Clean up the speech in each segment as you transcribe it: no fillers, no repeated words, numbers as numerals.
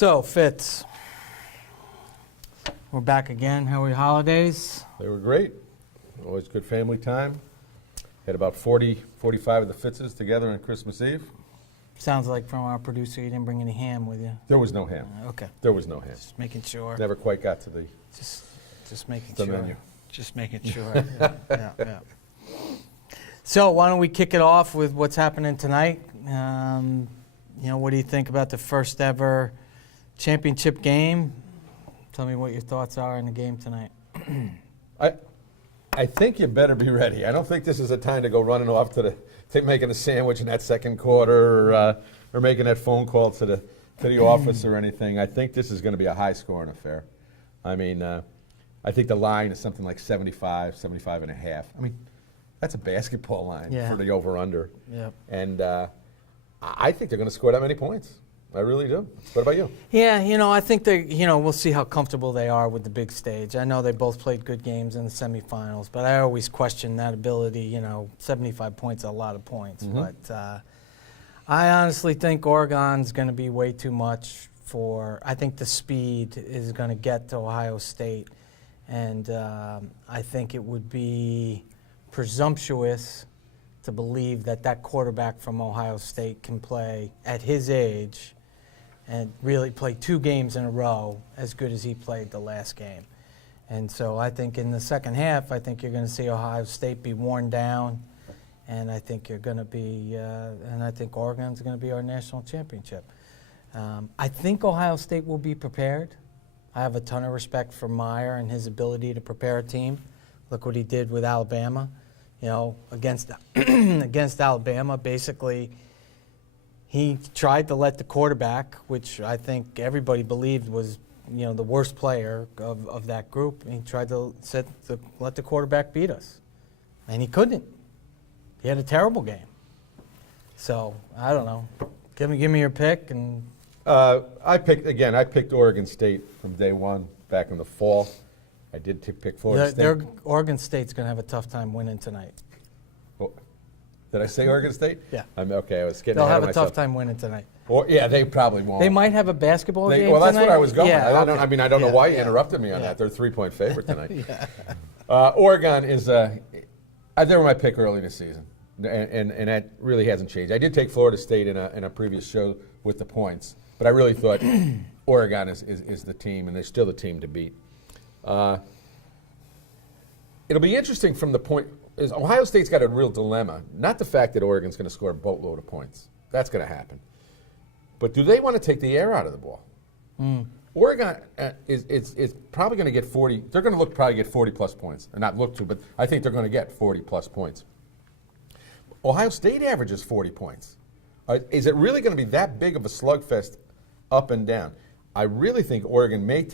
So, Fitz, we're back again. How were your holidays? They were great. Always good family time. Had about 40, 45 of the Fitzes together on Christmas Eve. Sounds like from our producer you didn't bring any ham with you. There was no ham. Okay. There was no ham. Just making sure. Never quite got to the Making the sure. menu. Just making sure. Yeah. So why don't we kick it off with what's happening tonight? What do you think about the first ever championship game? Tell me what your thoughts are in the game tonight. I think you better be ready. I don't think this is a time to go running off to making a sandwich in that second quarter or making that phone call to the office or anything. I think this is going to be a high-scoring affair. I mean, I think the line is something like 75, 75 and a half. I mean, that's a basketball line for the over-under. Yep. And I think they're going to score that many points. I really do. What about you? Yeah, I think we'll see how comfortable they are with the big stage. I know they both played good games in the semifinals, but I always question that ability. 75 points is a lot of points. Mm-hmm. But I honestly think Oregon's going to be way too much I think the speed is going to get to Ohio State. And I think it would be presumptuous to believe that quarterback from Ohio State can play at his age and really play 2 games in a row as good as he played the last game. And so I think in the second half, I think you're going to see Ohio State be worn down, and I think you're going to be, and I think Oregon's going to be our national championship. I think Ohio State will be prepared. I have a ton of respect for Meyer and his ability to prepare a team. Look what he did with Alabama. Against Alabama, basically, he tried to let the quarterback, which I think everybody believed was, the worst player of that group. He tried to let the quarterback beat us, and he couldn't. He had a terrible game. So I don't know. Give me your pick. And I picked Oregon State from day one back in the fall. I did pick Florida State. Oregon State's going to have a tough time winning tonight. Oh, did I say Oregon State? Yeah. Okay, I was getting They'll ahead have of a myself. tough time winning tonight. They probably won't. They might have a basketball game Well, that's tonight. what I was going. Yeah, I don't know why you interrupted me on that. They're a 3-point favorite tonight. Yeah. Oregon is they were my pick early this season, and that really hasn't changed. I did take Florida State in a previous show with the points, but I really thought Oregon is the team, and they're still the team to beat. It'll be interesting from the point is Ohio State's got a real dilemma. Not the fact that Oregon's going to score a boatload of points. That's going to happen. But do they want to take the air out of the ball? Oregon is probably going to get 40. They're going to probably get 40-plus points. And not look to, but I think they're going to get 40-plus points. Ohio State averages 40 points. Is it really going to be that big of a slugfest up and down? I really think Oregon may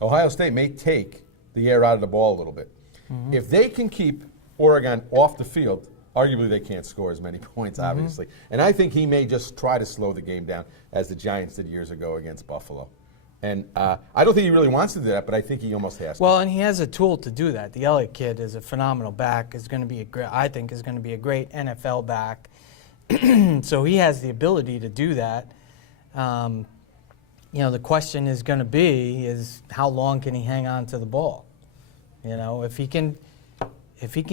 Ohio State may take the air out of the ball a little bit. Mm-hmm. If they can keep Oregon off the field, arguably they can't score as many points, obviously. And I think he may just try to slow the game down as the Giants did years ago against Buffalo. And I don't think he really wants to do that, but I think he almost has to. Well, and he has a tool to do that. The Elliott kid is a phenomenal back. Is going to be I think is going to be a great NFL back. So he has the ability to do that. The question is going to be is how long can he hang on to the ball? If he can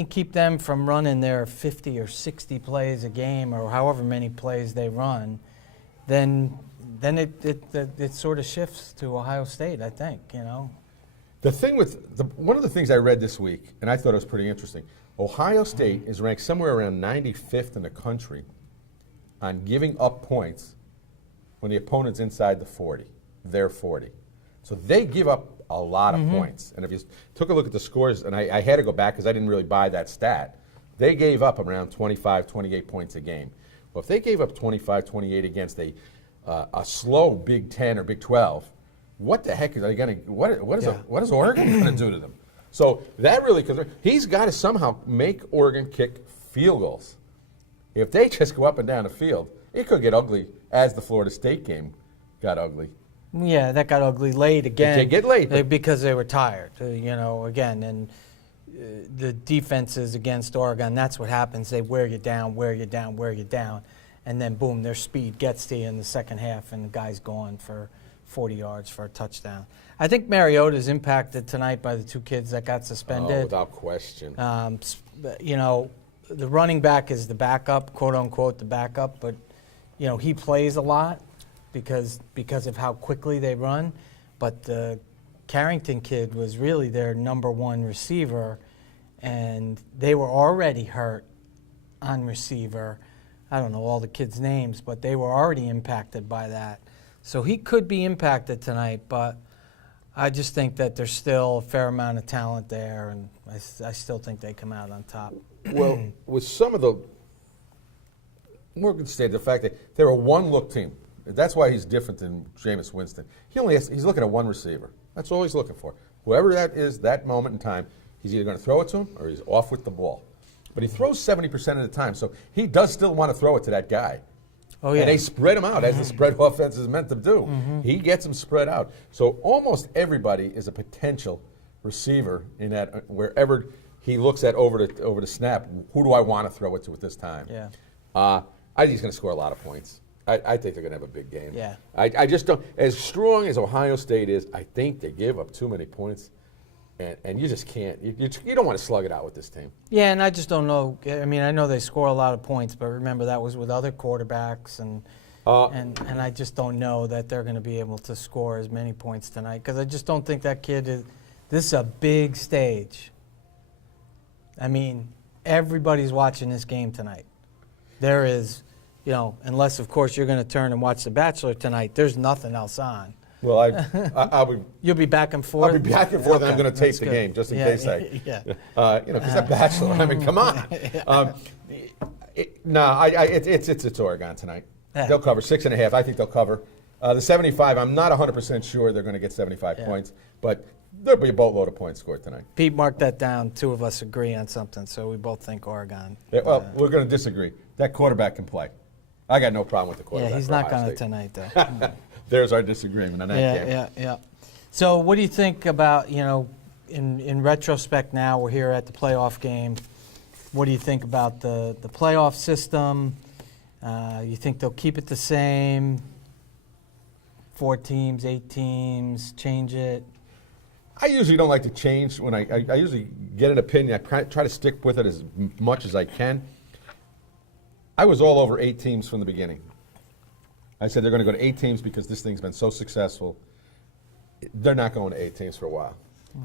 keep them from running their 50 or 60 plays a game or however many plays they run, then it sort of shifts to Ohio State, I think, The thing one of the things I read this week, and I thought it was pretty interesting, Ohio State is ranked somewhere around 95th in the country on giving up points when the opponent's inside the 40, their 40. So they give up a lot of points. And if you took a look at the scores, and I had to go back because I didn't really buy that stat, they gave up around 25, 28 points a game. Well, if they gave up 25, 28 against a slow Big 10 or Big 12, what the heck are they going to? What is Oregon going to do to them? So that really, because he's got to somehow make Oregon kick field goals. If they just go up and down the field, it could get ugly, as the Florida State game got ugly. Yeah, that got ugly late again. It did get late. Because they were tired, again. And the defenses against Oregon, that's what happens. They wear you down. and then boom, their speed gets to you in the second half, and the guy's gone for 40 yards for a touchdown. I think Mariota is impacted tonight by the 2 kids that got suspended. Oh, without question. You know, the running back is the backup, quote unquote, the backup, but you know he plays a lot because of how quickly they run. But the Carrington kid was really their number 1 receiver, and they were already hurt on receiver. I don't know all the kids' names, but they were already impacted by that. So he could be impacted tonight, but I just think that there's still a fair amount of talent there, and I still think they come out on top. Well, with some of the Morgan State, the fact that they're a one-look team, that's why he's different than Jameis Winston. He's looking at one receiver. That's all he's looking for. Whoever that is, that moment in time, he's either going to throw it to him or he's off with the ball. But he throws 70% of the time, so he does still want to throw it to that guy. Oh, yeah. And they spread him out, as the spread offense is meant to do. He gets them spread out. So almost everybody is a potential receiver in that wherever he looks at over the snap, who do I want to throw it to at this time? Yeah. I think he's going to score a lot of points. I think they're going to have a big game. Yeah. I just don't. As strong as Ohio State is, I think they give up too many points, and you just can't. You don't want to slug it out with this team. Yeah, and I just don't know. I mean, I know they score a lot of points, but remember that was with other quarterbacks, and I just don't know that they're going to be able to score as many points tonight because I just don't think that kid is. This is a big stage. I mean, everybody's watching this game tonight. There is, you know, unless of course you're going to turn and watch The Bachelor tonight. There's nothing else on. Well, I'll be. You'll be back and forth. I'll be back and forth, Okay, and I'm going to tape the good. game just in Yeah, case I. yeah. Because that Bachelor. I mean, come on. It's Oregon tonight. Yeah. They'll cover 6.5. I think they'll cover the 75. I'm not 100% sure they're going to get 75 points, but there'll be a boatload of points scored tonight. Pete marked that down. 2 of us agree on something, so we both think Oregon. Yeah, well, we're going to disagree. That quarterback can play. I got no problem with the quarterback. Yeah, he's for not Ohio going to State. tonight, though. There's our disagreement on that game. Yeah. So what do you think about, you know, in retrospect now, we're here at the playoff game. What do you think about the playoff system? You think they'll keep it the same? 4 teams, 8 teams, change it? I usually don't like to change when I usually get an opinion. I try to stick with it as much as I can. I was all over 8 teams from the beginning. I said they're going to go to 8 teams because this thing's been so successful. They're not going to 8 teams for a while.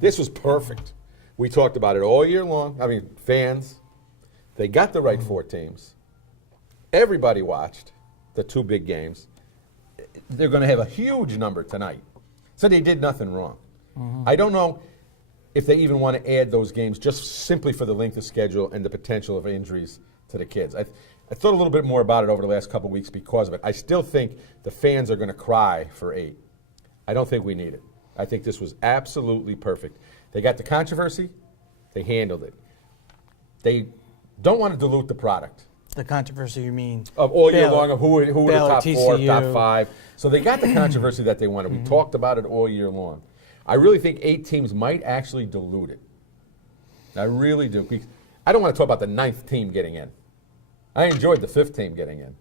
This was perfect. We talked about it all year long. I mean, fans, they got the right 4 teams. Everybody watched the 2 big games. They're going to have a huge number tonight. So they did nothing wrong. I don't know if they even want to add those games just simply for the length of schedule and the potential of injuries to the kids. I thought a little bit more about it over the last couple of weeks because of it. I still think the fans are going to cry for 8. I don't think we need it. I think this was absolutely perfect. They got the controversy. They handled it. They don't want to dilute the product. The controversy, you mean? Of all year Baylor. long, of who were the Baylor, top 4, TCU. top 5. So they got the controversy that they wanted. We talked about it all year long. I really think 8 teams might actually dilute it. I really do. I don't want to talk about the 9th team getting in. I enjoyed the 5th team getting in.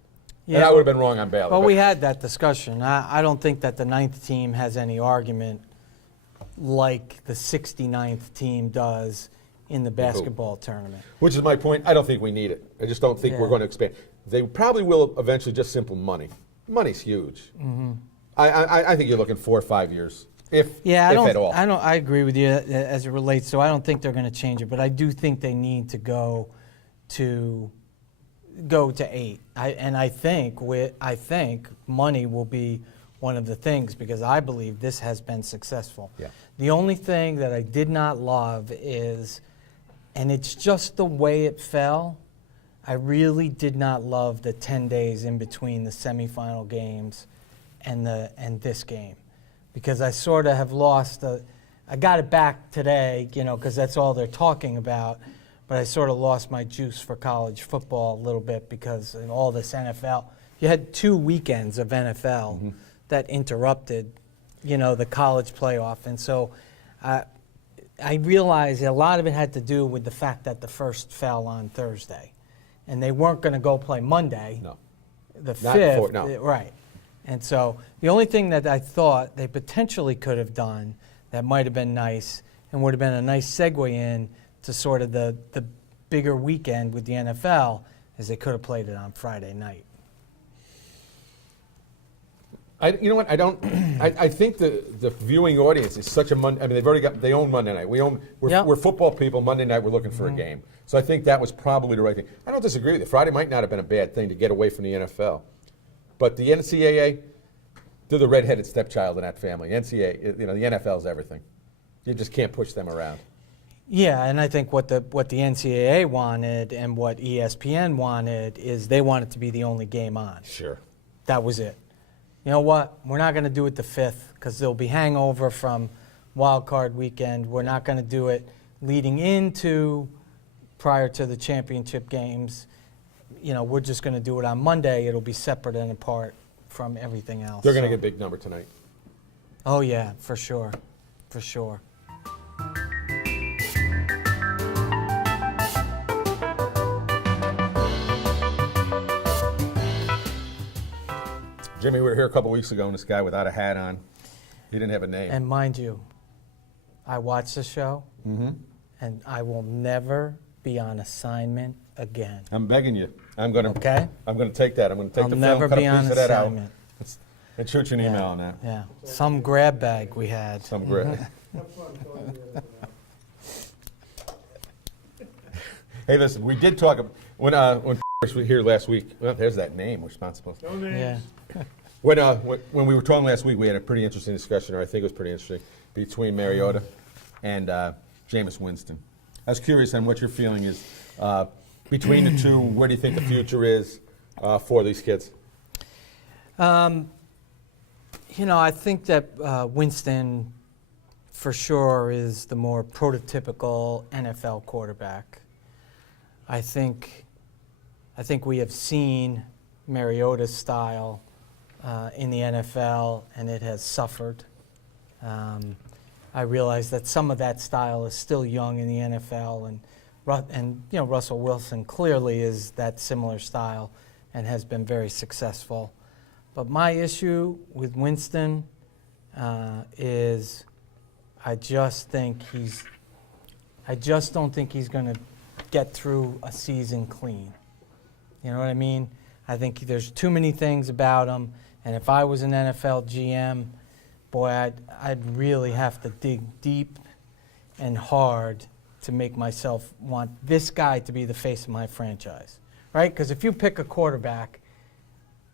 Yeah, and I would have been wrong on Baylor. Well, we had that discussion. I don't think that the 9th team has any argument like the 69th team does in the basketball tournament. Which is my point. I don't think we need it. I just don't think we're going to expand. They probably will eventually, just simple money. Money's huge. I think you're looking 4 or 5 years, if at all. I agree with you as it relates. So I don't think they're going to change it, but I do think they need to go to 8. I think money will be one of the things because I believe this has been successful. Yeah. The only thing that I did not love is, and it's just the way it fell, I really did not love the 10 days in between the semifinal games and this game, because I sort of have lost I got it back today, because that's all they're talking about, but I sort of lost my juice for college football a little bit because of all this NFL. You had 2 weekends of NFL that interrupted, the college playoff, and so I realized a lot of it had to do with the fact that the first fell on Thursday, and they weren't going to go play Monday. No. the Not the 5th. fourth, no. Right. And so the only thing that I thought they potentially could have done that might have been nice and would have been a nice segue in to sort of the bigger weekend with the NFL is they could have played it on Friday night. You know what? I don't. I think the viewing audience is such a Monday. I mean, they own Monday night. We're football people. Monday night, we're looking for a game. So I think that was probably the right thing. I don't disagree with you. Friday might not have been a bad thing to get away from the NFL, but the NCAA, they're the redheaded stepchild in that family. NCAA, the NFL's everything. You just can't push them around. Yeah, and I think what the NCAA wanted and what ESPN wanted is they wanted to be the only game on. Sure. That was it. You know what? We're not going to do it the 5th because there'll be hangover from wild card weekend. We're not going to do it leading into prior to the championship games. We're just going to do it on Monday. It'll be separate and apart from everything else. They're going to get a big number tonight. Oh, yeah, for sure. For sure. Jimmy, we were here a couple weeks ago, and this guy without a hat on, he didn't have a name. And mind you, I watched the show, and I will never be on assignment again. I'm begging you. I'm going to take that. I'm going to take I'll the never film, cut be a on piece of that out, assignment. and shoot you an email on that. Yeah, some grab bag we had. Some grit. Hey, listen, we did talk about, when we were here last week. Well, there's that name we're not supposed to. No names. Yeah. When we were talking last week, we had a pretty interesting discussion, or I think it was pretty interesting, between Mariota and Jameis Winston. I was curious on what your feeling is between the two. Where do you think the future is for these kids? I think that Winston, for sure, is the more prototypical NFL quarterback. I think we have seen Mariota's style in the NFL, and it has suffered. I realize that some of that style is still young in the NFL, and Russell Wilson clearly is that similar style and has been very successful. But my issue with Winston is I just don't think he's going to get through a season clean. You know what I mean? I think there's too many things about him, and if I was an NFL GM, boy, I'd really have to dig deep and hard to make myself want this guy to be the face of my franchise, right? Because if you pick a quarterback,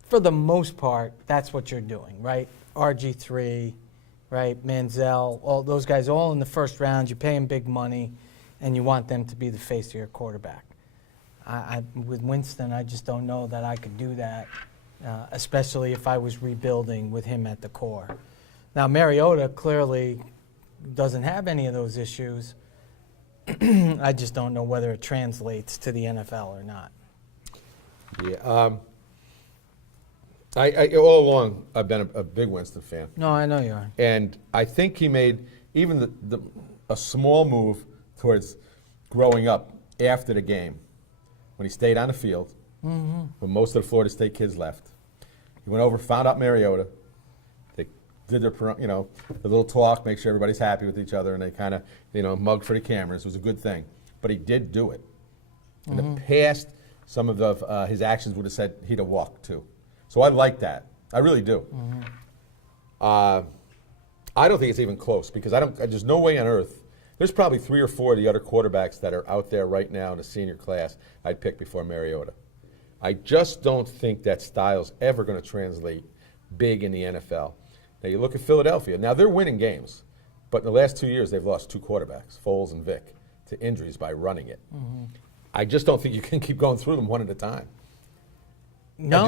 for the most part, that's what you're doing, right? RG3, right? Manziel, all those guys all in the first round. You pay them big money, and you want them to be the face of your quarterback. With Winston, I just don't know that I could do that, especially if I was rebuilding with him at the core. Now, Mariota clearly doesn't have any of those issues. I just don't know whether it translates to the NFL or not. Yeah. I all along, I've been a big Winston fan. No, I know you are. And I think he made even a small move towards growing up after the game when he stayed on the field when most of the Florida State kids left. He went over, found out Mariota. They did their the little talk, make sure everybody's happy with each other, and they kind of mugged for the cameras. It was a good thing. But he did do it. In the past, some of his actions would have said he'd have walked too. So I like that. I really do. I don't think it's even close because there's no way on earth. There's probably 3 or 4 of the other quarterbacks that are out there right now in the senior class I'd pick before Mariota. I just don't think that style's ever going to translate big in the NFL. Now you look at Philadelphia. Now they're winning games, but in the last 2 years they've lost 2 quarterbacks, Foles and Vic, to injuries by running it. I just don't think you can keep going through them one at a time. No,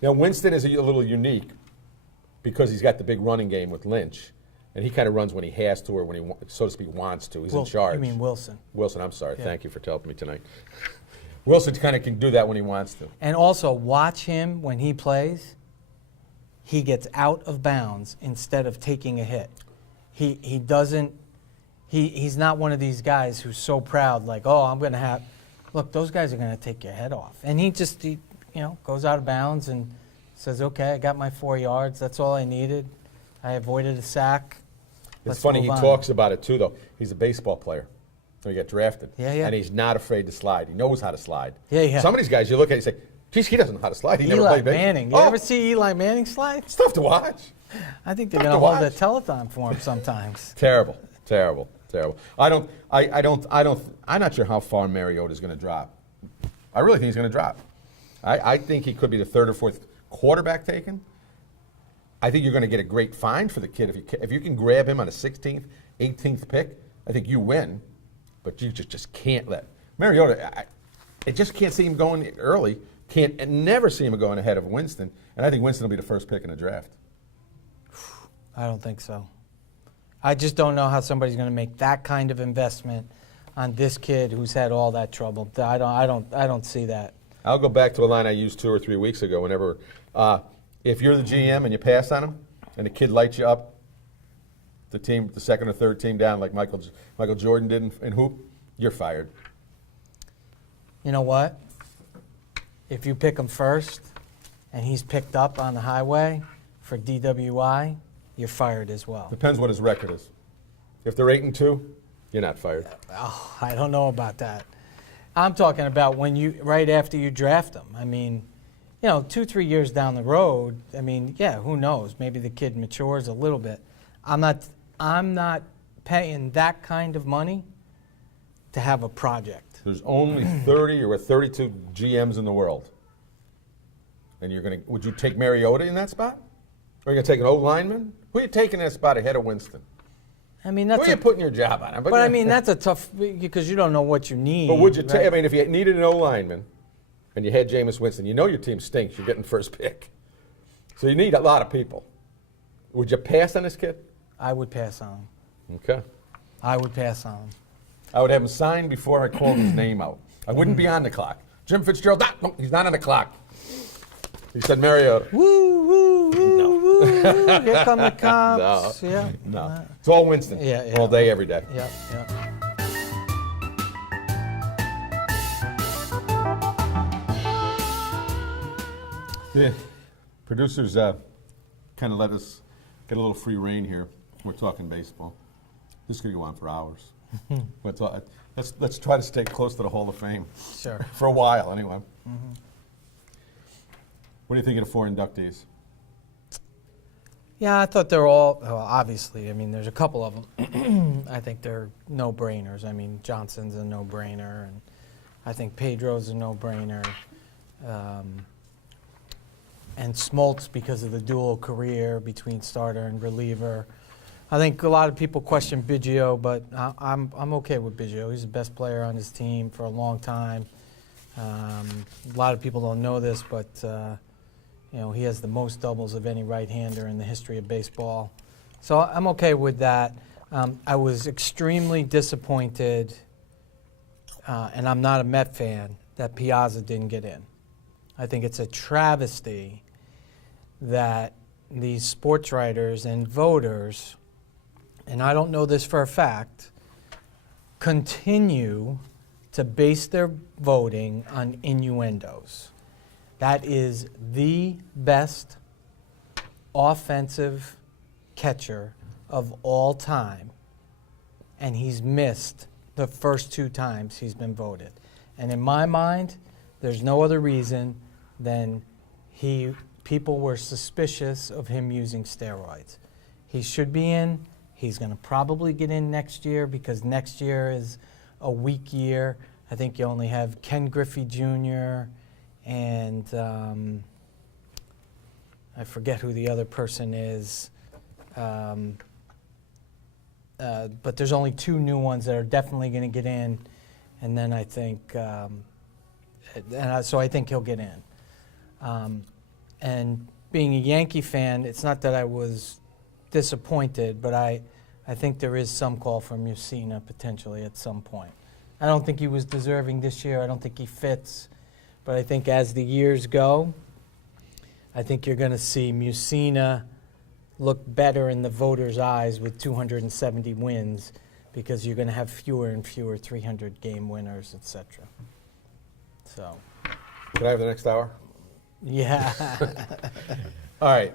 Now Winston is a little unique because he's got the big running game with Lynch, and he kind of runs when he has to or when he, so to speak, wants to. He's in charge. You mean Wilson? Wilson, I'm sorry. Yeah. Thank you for helping me tonight. Wilson kind of can do that when he wants to. And also watch him when he plays. He gets out of bounds instead of taking a hit. He doesn't. He's not one of these guys who's so proud, like, oh, I'm going to have. Look, those guys are going to take your head off, and he goes out of bounds and says, okay, I got my 4 yards. That's all I needed. I avoided a sack. It's funny, he talks about it too, though. He's a baseball player. So he got drafted. Yeah, yeah. And he's not afraid to slide. He knows how to slide. Yeah, yeah. Some of these guys, you look at, you say, geez, he doesn't know how to slide. He never Eli played baseball. Manning. You ever see Eli Manning slide? It's tough to watch. I think they're Tough going to to hold a watch. telethon for him sometimes. Terrible. I'm not sure how far Mariota's going to drop. I really think he's going to drop. I think he could be the third or fourth quarterback taken. I think you're going to get a great find for the kid. If you can grab him on a 16th, 18th pick, I think you win. But you just can't let Mariota. I just can't see him going early. And never see him going ahead of Winston. And I think Winston will be the first pick in the draft. I don't think so. I just don't know how somebody's going to make that kind of investment on this kid who's had all that trouble. I don't see that. I'll go back to a line I used 2 or 3 weeks ago. Whenever, if you're the GM and you pass on him, and the kid lights you up, the second or third team down, like Michael Jordan did in hoop, you're fired. You know what? If you pick him first, and he's picked up on the highway for DWI, you're fired as well. Depends what his record is. If they're 8-2, you're not fired. Oh, I don't know about that. I'm talking about right after you draft him. I mean, 2-3 years down the road. I mean, yeah, who knows? Maybe the kid matures a little bit. I'm not paying that kind of money to have a project. There's only 30 or 32 GMs in the world, and would you take Mariota in that spot? Or are you going to take an old lineman? Who are you taking in that spot ahead of Winston? I mean, who are you putting your job on? But I mean, that's a tough, because you don't know what you need. But would you right? I mean, if you needed an old lineman and you had Jameis Winston, your team stinks. You're getting first pick. So you need a lot of people. Would you pass on this kid? I would pass on him. Okay. I would pass on him. I would have him signed before I called his name out. I wouldn't be on the clock. Jim Fitzgerald, no, he's not on the clock. He said Mariota. Woo, woo, woo, No. woo, woo. Here come the cops. No. Yeah. No. It's all Winston. Yeah. All day, every day. Yeah. Yeah. Producers kind of let us get a little free reign here. We're talking baseball. This is going to go on for hours. But let's try to stay close to the Hall of Fame. Sure. For a while, anyway. Mm-hmm. What do you think of the 4 inductees? Yeah, I thought they're all, well, obviously, I mean, there's a couple of them. I think they're no-brainers. I mean, Johnson's a no-brainer, and I think Pedro's a no-brainer. And Smoltz, because of the dual career between starter and reliever. I think a lot of people question Biggio, but I'm okay with Biggio. He's the best player on his team for a long time. A lot of people don't know this, but he has the most doubles of any right-hander in the history of baseball. So I'm okay with that. I was extremely disappointed, and I'm not a Met fan, that Piazza didn't get in. I think it's a travesty that these sports writers and voters, and I don't know this for a fact, continue to base their voting on innuendos. That is the best offensive catcher of all time, and he's missed the first 2 times he's been voted. And in my mind, there's no other reason than people were suspicious of him using steroids. He should be in. He's going to probably get in next year because next year is a weak year. I think you only have Ken Griffey Jr. and I forget who the other person is. But there's only 2 new ones that are definitely going to get in. And then I think, so I think he'll get in. And being a Yankee fan, it's not that I was disappointed, but I think there is some call for Mussina potentially at some point. I don't think he was deserving this year. I don't think he fits. But I think as the years go, I think you're going to see Mussina look better in the voters' eyes with 270 wins because you're going to have fewer and fewer 300-game winners, etc. So, Can I have the next hour? Yeah. All right.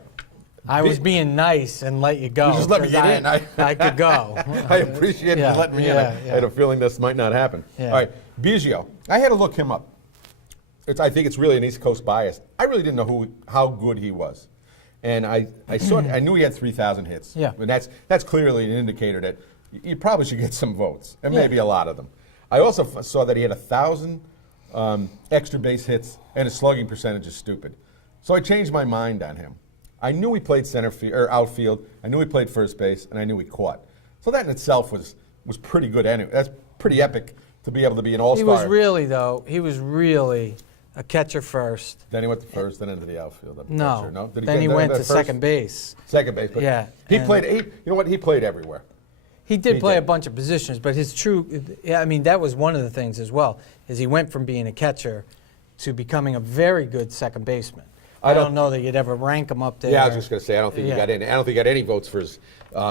I was being nice and let you go. You just let me 'cause get in. I could go. I appreciate you letting me in. I had a feeling this might not happen. Yeah. All right, Biggio. I had to look him up. I think it's really an East Coast bias. I really didn't know how good he was, and I knew he had 3,000 hits. Yeah. And that's clearly an indicator that you probably should get some votes, and maybe a lot of them. I also saw that he had 1,000 extra base hits, and his slugging percentage is stupid. So I changed my mind on him. I knew he played center field or outfield. I knew he played first base, and I knew he caught. So that in itself was pretty good. Anyway, that's pretty epic to be able to be an all-star. He was really a catcher first. Then he went to first, then into the outfield. No. No. Then he went to second base. Second base. But yeah. He played. You know what? He played everywhere. He did play a bunch of positions, but that was one of the things as well, is he went from being a catcher to becoming a very good second baseman. I don't know that you'd ever rank him up there. Yeah, I was just going to say, I don't think he got any. I don't think he got any votes for his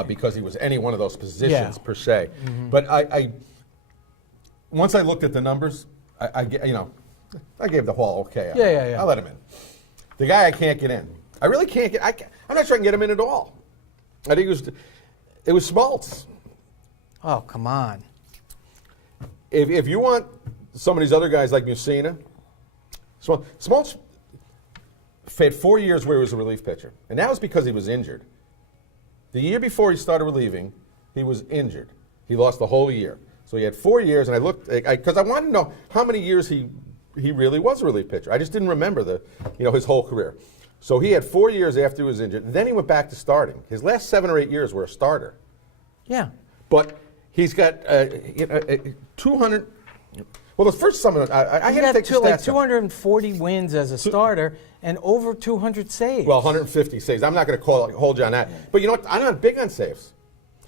because he was any one of those positions per se. Mm-hmm. But I once I looked at the numbers, I gave the Hall okay. Yeah. I let him in. The guy I can't get in. I really can't get. I'm not sure I can get him in at all. I think it was Smoltz. Oh, come on. If you want some of these other guys like Mussina, Smoltz had 4 years where he was a relief pitcher, and that was because he was injured. The year before he started relieving, he was injured. He lost the whole year. So he had 4 years, and I looked because I wanted to know how many years he really was a relief pitcher. I just didn't remember his whole career. So he had 4 years after he was injured, and then he went back to starting. His last 7 or 8 years were a starter. Yeah. But he's got 200. Well, the first summer, I had to take the stats 240 wins as a starter and over 200 saves. Well, 150 saves. I'm not going to hold you on that. But you know what? I'm not big on saves.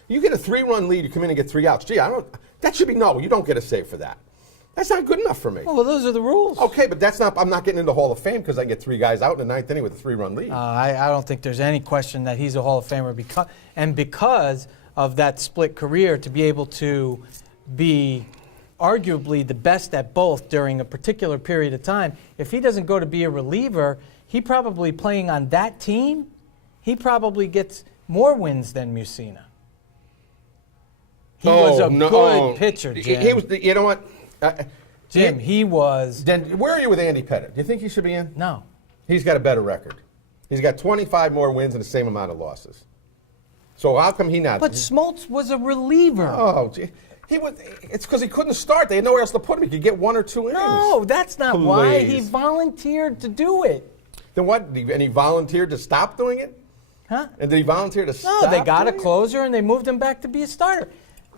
You get a 3-run lead, you come in and get 3 outs. Gee, that should be no. You don't get a save for that. That's not good enough for me. Well, those are the rules. Okay, but that's not. I'm not getting into Hall of Fame because I get 3 guys out in the 9th inning with a 3-run lead. I don't think there's any question that he's a Hall of Famer because of that split career, to be able to be arguably the best at both during a particular period of time. If he doesn't go to be a reliever, he probably playing on that team, he probably gets more wins than Mussina. He was a good pitcher, Jim. He was. You know what? Jim, he was. Then where are you with Andy Pettitte? Do you think he should be in? No. He's got a better record. He's got 25 more wins and the same amount of losses. So how come he not? But Smoltz was a reliever. Oh, gee. It's because he couldn't start. They had nowhere else to put him. He could get 1 or 2 innings. No, that's not why. He volunteered to do it. Then what? And he volunteered to stop doing it? Huh? And did he volunteer to stop? No, they got a closer and they moved him back to be a starter.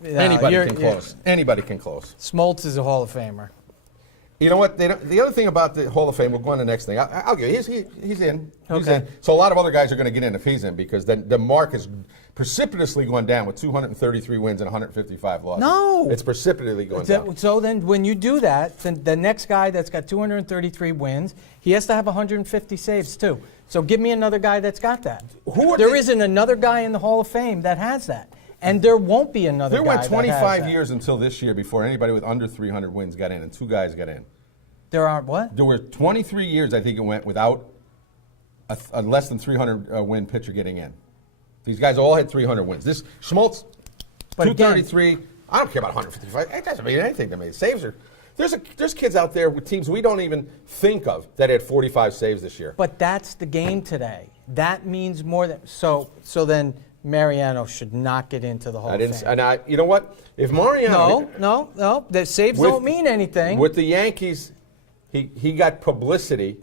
Anybody can close. Anybody can close. Smoltz is a Hall of Famer. You know what? The other thing about the Hall of Fame, we'll go on to the next thing. I'll give you. He's in. Okay. He's in. So a lot of other guys are going to get in if he's in because then the mark is precipitously going down with 233 wins and 155 losses. No. It's precipitously going down. So then when you do that, then the next guy that's got 233 wins, he has to have 150 saves too. So give me another guy that's got that. There isn't another guy in the Hall of Fame that has that. And there won't be another guy that has that. There went 25 years until this year before anybody with under 300 wins got in, and 2 guys got in. There are what? There were 23 years, I think it went, without a less than 300 win pitcher getting in. These guys all had 300 wins. This Schmaltz, 233. I don't care about 155. It doesn't mean anything to me. Saves are. There's kids out there with teams we don't even think of that had 45 saves this year. But that's the game today. That means more than so then. Mariano should not get into the Hall of Fame. And you know what? If Mariano... No. The saves don't mean anything. With the Yankees, he got publicity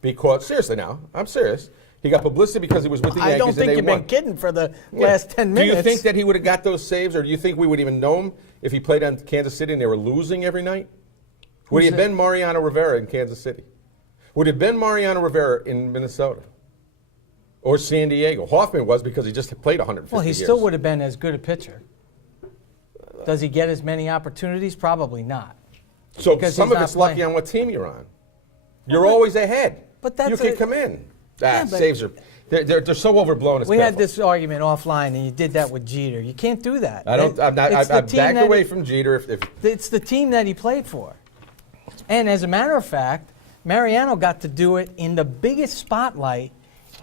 because... Seriously now, I'm serious. He got publicity because he was with the Yankees I don't think you've been kidding for the last 10 minutes. Do you think that he would have got those saves, or do you think we would even know him if he played on Kansas City and they were losing every night? Would he have been Mariano Rivera in Kansas City? Would it have been Mariano Rivera in Minnesota? Or San Diego. Hoffman was because he just played 150 Well, he years. still would have been as good a pitcher. Does he get as many opportunities? Probably not. So because some of it's lucky on what team you're on. You're always ahead. But that's you can come in. Saves are they're so overblown. We had this argument offline, and you did that with Jeter. You can't do that. I've backed away from Jeter. It's the team that he played for. And as a matter of fact, Mariano got to do it in the biggest spotlight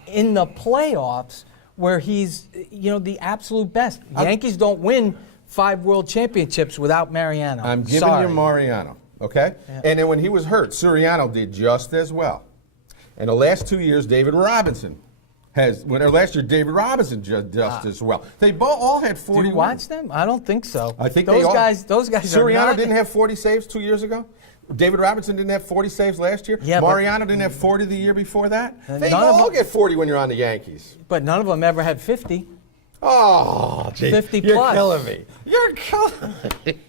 in the playoffs where he's, the absolute best. Yankees don't win 5 world championships without Mariano. I'm giving Sorry. you Mariano, okay? Yeah. And then when he was hurt, Suriano did just as well. And the last 2 years, David Robinson last year, David Robinson just as well. They all had 40 Do you watch them? I don't think so. I think those they all. guys Suriano are not. didn't have 40 saves 2 years ago. David Robinson didn't have 40 saves last year. Yeah, Mariano didn't have 40 the year before that. They none of all them- get 40 when you're on the Yankees. But none of them ever had 50. Oh, gee, 50 you're plus. killing me. You're killing me.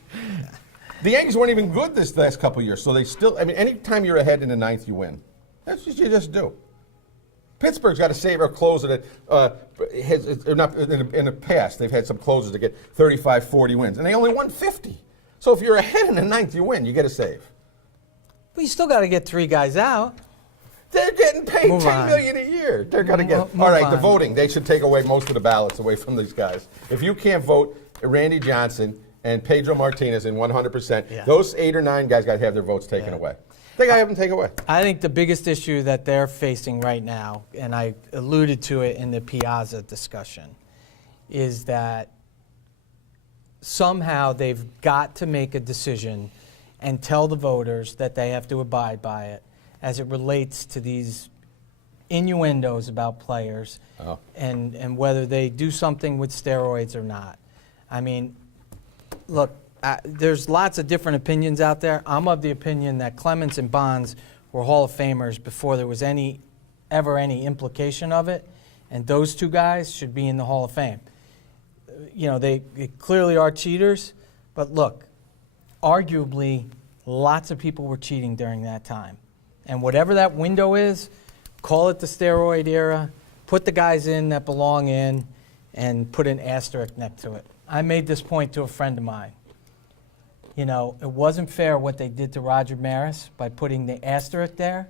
The Yankees weren't even good this last couple of years, so they still, anytime you're ahead in the ninth, you win. That's what you just do. Pittsburgh's got a save or closer that in the past, they've had some closers that get 35, 40 wins, and they only won 50. So if you're ahead in the ninth, you win. You get a save. But you still got to get 3 guys out. They're getting paid Move $10 on. million a year. They're going to get. Move All right, the on. voting. They should take away most of the ballots away from these guys. If you can't vote Randy Johnson and Pedro Martinez in 100%, those 8 or 9 guys got to have their votes taken away. They got to have them taken away. I think the biggest issue that they're facing right now, and I alluded to it in the Piazza discussion, is that somehow they've got to make a decision and tell the voters that they have to abide by it as it relates to these innuendos about players and whether they do something with steroids or not. I mean, look, there's lots of different opinions out there. I'm of the opinion that Clemens and Bonds were Hall of Famers before there was ever any implication of it, and those 2 guys should be in the Hall of Fame. They clearly are cheaters, but look, arguably, lots of people were cheating during that time. And whatever that window is, call it the steroid era, put the guys in that belong in, and put an asterisk next to it. I made this point to a friend of mine. It wasn't fair what they did to Roger Maris by putting the asterisk there.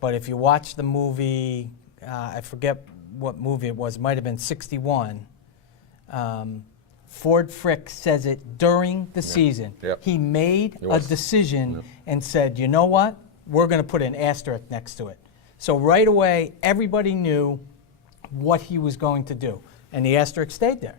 But if you watch the movie, I forget what movie it was, it might have been 61, Ford Frick says it during the season. Yep. He made a decision and said, you know what? We're going to put an asterisk next to it. So right away, everybody knew what he was going to do. And the asterisk stayed there.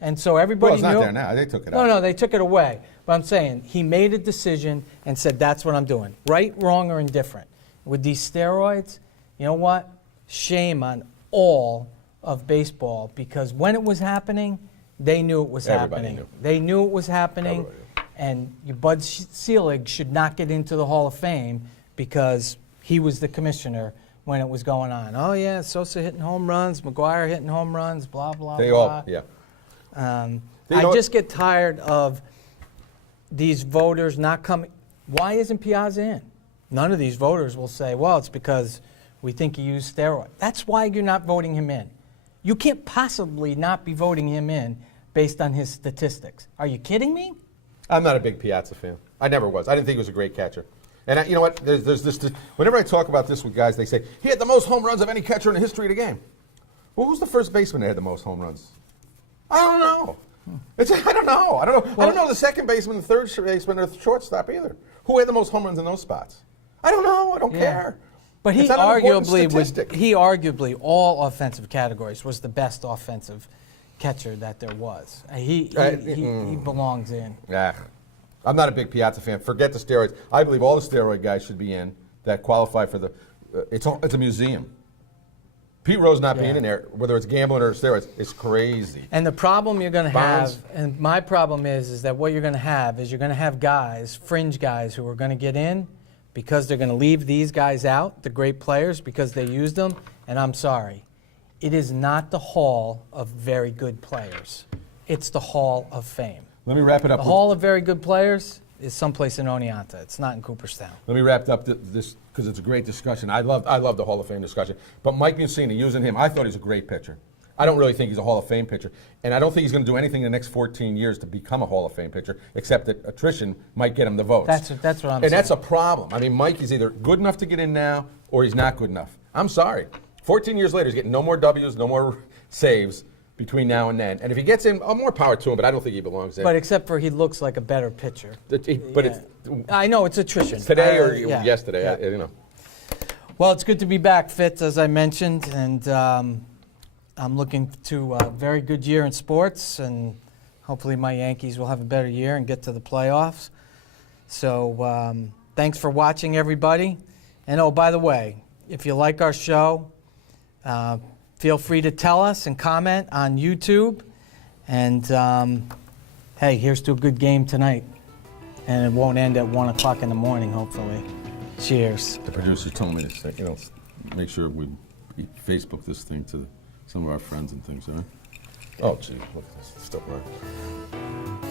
And so everybody Well, it's not there now. They took it out. No, they took it away. But I'm saying he made a decision and said, that's what I'm doing. Right, wrong, or indifferent. With these steroids, you know what? Shame on all of baseball, because when it was happening, they knew it was Everybody happening. knew. They knew it was happening. Everybody knew. And your Bud Selig should not get into the Hall of Fame because he was the commissioner when it was going on. Oh, yeah, Sosa hitting home runs, McGuire hitting home runs, blah, blah, They blah. all, yeah. I just get tired of these voters not coming. Why isn't Piazza in? None of these voters will say, well, it's because we think he used steroids. That's why you're not voting him in. You can't possibly not be voting him in based on his statistics. Are you kidding me? I'm not a big Piazza fan. I never was. I didn't think he was a great catcher. And you know what? There's this. Whenever I talk about this with guys, they say, he had the most home runs of any catcher in the history of the game. Well, who's the first baseman that had the most home runs? I don't know. I don't know. I don't know the second baseman, the third baseman, or the shortstop either. Who had the most home runs in those spots? I don't know. I don't care. But It's not an important arguably all offensive categories was the best offensive catcher that there was. He belongs in. Yeah. I'm not a big Piazza fan. Forget the steroids. I believe all the steroid guys should be in that qualify for the. It's a museum. Pete Rose not being in there, whether it's gambling or steroids, is crazy. And the problem you're going to have, Bonds. and my problem is that what you're going to have is you're going to have guys, fringe guys, who are going to get in because they're going to leave these guys out, the great players, because they used them. And I'm sorry, it is not the Hall of Very Good Players. It's the Hall of Fame. Let me wrap it up. The Hall of Very Good Players is someplace in Oneonta. It's not in Cooperstown. Let me wrap up this because it's a great discussion. I love the Hall of Fame discussion. But Mike Mussina, using him, I thought he was a great pitcher. I don't really think he's a Hall of Fame pitcher. And I don't think he's going to do anything in the next 14 years to become a Hall of Fame pitcher, except that attrition might get him the votes. That's what I'm saying. And that's a problem. I mean, Mike is either good enough to get in now or he's not good enough. I'm sorry. 14 years later, he's getting no more W's, no more saves between now and then. And if he gets in, more power to him, but I don't think he belongs in. But except for he looks like a better pitcher. But Yeah. I know it's attrition. today or Yeah. yesterday, Yeah. you know. Well, it's good to be back, Fitz, as I mentioned, and I'm looking to a very good year in sports, and hopefully my Yankees will have a better year and get to the playoffs. So thanks for watching, everybody. And oh, by the way, if you like our show, feel free to tell us and comment on YouTube. And hey, here's to a good game tonight. And it won't end at 1 o'clock in the morning, hopefully. Cheers. The producer told me to say, make sure we Facebook this thing to some of our friends and things, all right? Oh, gee, look at this. It's still running.